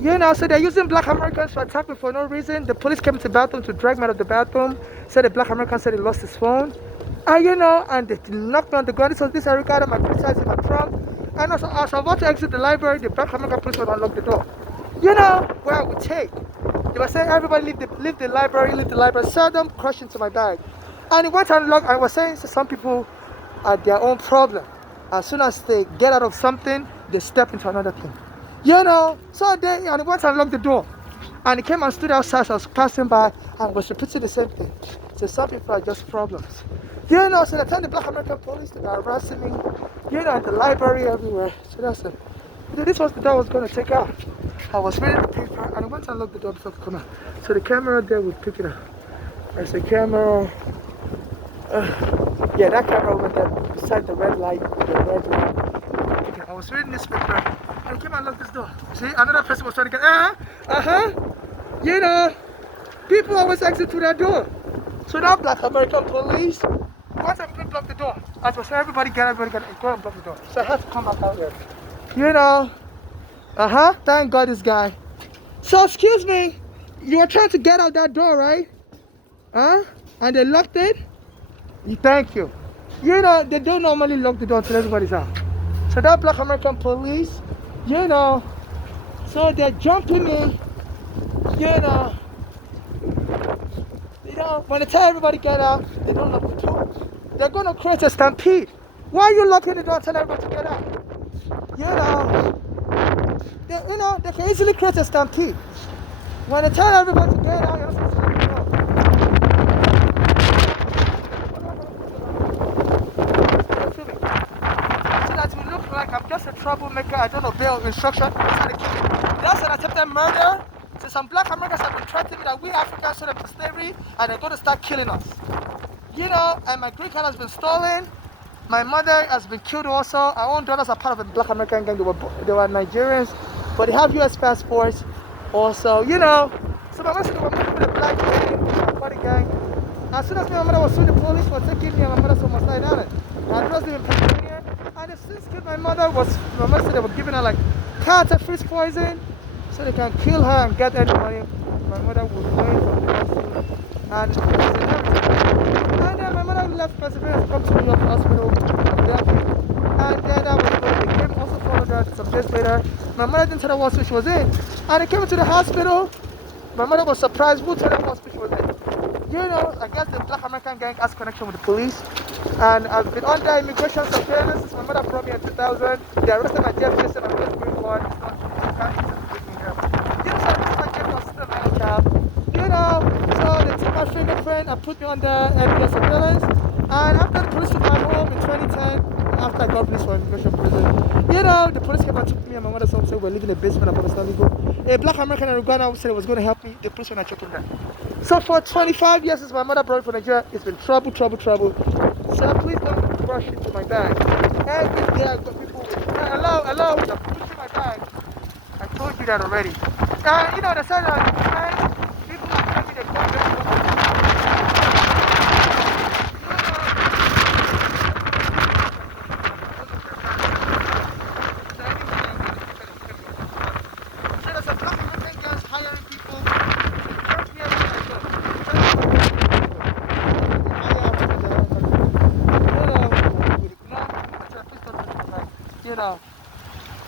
So they're using black Americans to attack me for no reason. The police came to the bathroom to drag me out of the bathroom. Said the black American said he lost his phone. And and they knocked me on the ground. This was this I regarded my criticizing my trunk. And as I was about to exit the library, the black American police would unlock the door. Where I would take. They were saying everybody leave the library, leave the library. Seldom crushed into my bag. And it went and locked. I was saying so some people are their own problem. As soon as they get out of something, they step into another thing. So and he went and locked the door. And he came and stood outside, so I was passing by and was repeating the same thing. So some people are just problems. So they tell the black American police that are harassing me, in the library, everywhere. So that's it. This was the door I was going to take out. I was reading the paper and I went and locked the door before I come out. So the camera there would pick it up. There's a camera. Yeah, that camera over there beside the red light. Okay, I was reading this paper and he came and locked this door. See, another person was trying to get, people always exit through that door. So now black American police, once I blocked the door, I was saying everybody get, go and block the door. So I had to come back out here. Thank God this guy. So excuse me, you were trying to get out that door, right? And they locked it? Thank you. They don't normally lock the door until everybody's out. So that black American police, so they're jumping me, when they tell everybody get out, they don't lock the door. They're going to create a stampede. Why are you locking the door and telling everybody to get out? They can easily create a stampede. When they tell everybody to get out, you're not supposed to let them so that we look like I'm just a troublemaker, I don't obey instruction. That's an attempted murder. So some black Americans have been threatening me that we Africans sold them to slavery and they're going to start killing us. And my green card has been stolen. My mother has been killed also. Our own daughters are part of a black American gang. They were Nigerians, but they have US passports also, So my mother said they were moving with a black gang, a body gang. As soon as my mother was suing the police for taking me and my mother to Masai Island. I was living in Pennsylvania. And the since killed my mother said they were giving her like counterfeit poison so they can kill her and get any money. My mother was going from the hospital and then my mother left Pennsylvania to come to New York Hospital. And then I was going. They came also followed her some days later. My mother didn't tell her what hospital she was in. And they came into the hospital. My mother was surprised. Who told her what hospital she was in? I guess the black American gang has connection with the police. And I've been under immigration surveillance since my mother brought me in 2000. They arrested my JFK and I'm just green card. It's not true. You can't use it to take me here. So this is my JFK still my child. So they took my fingerprint and put me under NPS surveillance. And after the police took my home in 2010, after I got released from immigration prison, the police came and took me and my mother's home, said we're living in a basement above the legal. A black American in Uganda said it was going to help me. The police were not checking that. So for 25 years since my mother brought me from Nigeria, it's been trouble. So please don't rush into my bag. Every day I got people with, hello, they're pushing my bag. I told you that already. They said people are telling me they're going very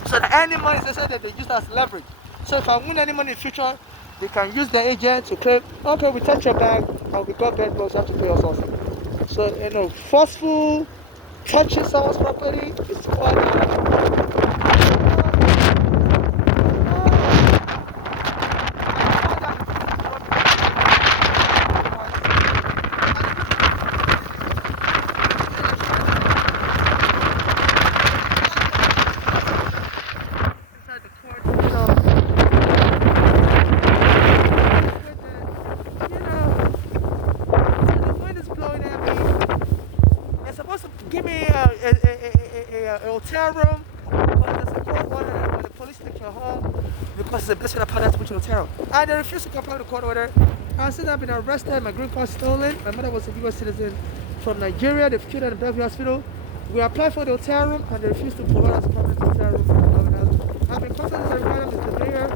So the any money they said that they use as leverage. So if I win any money in the future, they can use the agent to claim, okay, we touch your bag and we got bad bills, you have to pay us also. So forceful touching someone's property is quite give me a hotel room because there's a court order that when the police take your home because it's a blessing upon us to put you in a hotel room. And they refused to comply with the court order. And since I've been arrested, my green card stolen. My mother was a US citizen from Nigeria. They've killed her in the Bellevue Hospital. We applied for the hotel room and they refused to provide us a permanent hotel room. I've been contacted by the government to there.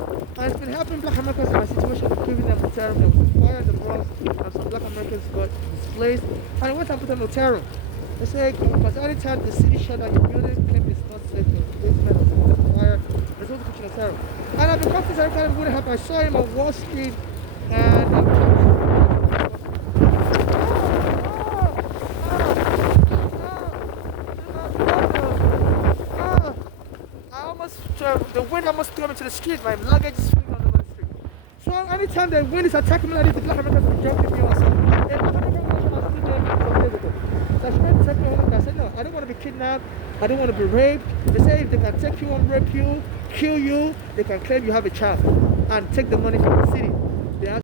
And happened black Americans in a situation of giving them hotel room. There was a fire in the Bronx, and some black Americans got displaced, and they went and put them in a hotel room. They say, because anytime the city shut down your building, claim it's not safe for basement or something fire, there's also put you in a hotel room. And I've been confident every time it wouldn't happen. I saw him on Wall Street, and the wind almost threw me to the street. My luggage is flying all over the street. So anytime the wind is attacking me like this, the black Americans will jump me also. A black American was stood there some days ago. So I tried to take me home. I said, no, I don't want to be kidnapped. I don't want to be raped. They say if they can take you and rape you, kill you, they can claim you have a child and take the money from the city.